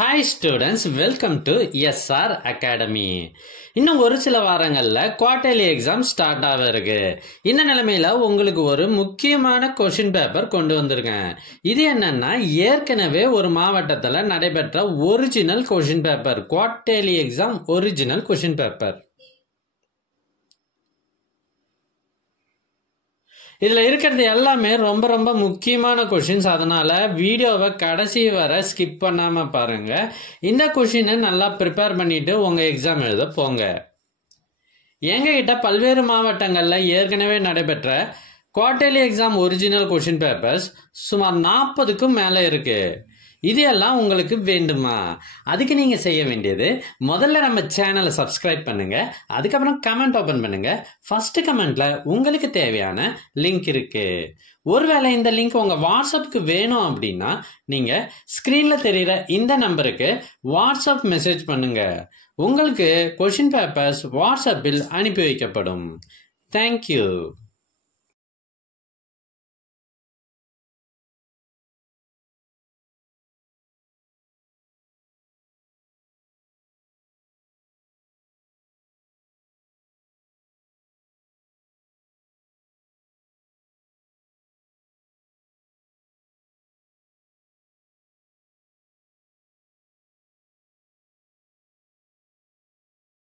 Hi students, welcome to SR Academy. இன்னும் ஒரு சில வாரங்களில் குவார்டர்லி எக்ஸாம் ஸ்டார்ட் ஆக இருக்கு. இந்த நிலைமையில உங்களுக்கு ஒரு முக்கியமான கொஷின் பேப்பர் கொண்டு வந்திருக்கேன். இது என்னன்னா, ஏற்கனவே ஒரு மாவட்டத்தில் நடைபெற்ற original question paper, quarterly exam original question paper. இதில் இருக்கிறது எல்லாமே ரொம்ப ரொம்ப முக்கியமான கொஷின்ஸ். அதனால வீடியோவை கடைசி வரை ஸ்கிப் பண்ணாமல் பாருங்க. இந்த கொஷினை நல்லா ப்ரிப்பேர் பண்ணிட்டு உங்கள் எக்ஸாம் எழுத போங்க. எங்ககிட்ட பல்வேறு மாவட்டங்களில் ஏற்கனவே நடைபெற்ற quarterly exam original question papers சுமார் 40க்கும் மேலே இருக்கு. இது எல்லாம் உங்களுக்கு வேண்டுமா? அதுக்கு நீங்க செய்ய வேண்டியது, முதல்ல நம்ம சேனலை சப்ஸ்கிரைப் பண்ணுங்க. அதுக்கப்புறம் கமெண்ட் ஓபன் பண்ணுங்க. ஃபர்ஸ்ட் கமெண்ட்ல உங்களுக்கு தேவையான லிங்க் இருக்கு. ஒருவேளை இந்த லிங்க் உங்க வாட்ஸ்அப்புக்கு வேணும் அப்படின்னா நீங்க ஸ்கிரீன்ல தெரியுற இந்த நம்பருக்கு வாட்ஸ்அப் மெசேஜ் பண்ணுங்க. உங்களுக்கு கொஷின் பேப்பர்ஸ் வாட்ஸ்அப்பில் அனுப்பி வைக்கப்படும். தேங்க்யூ.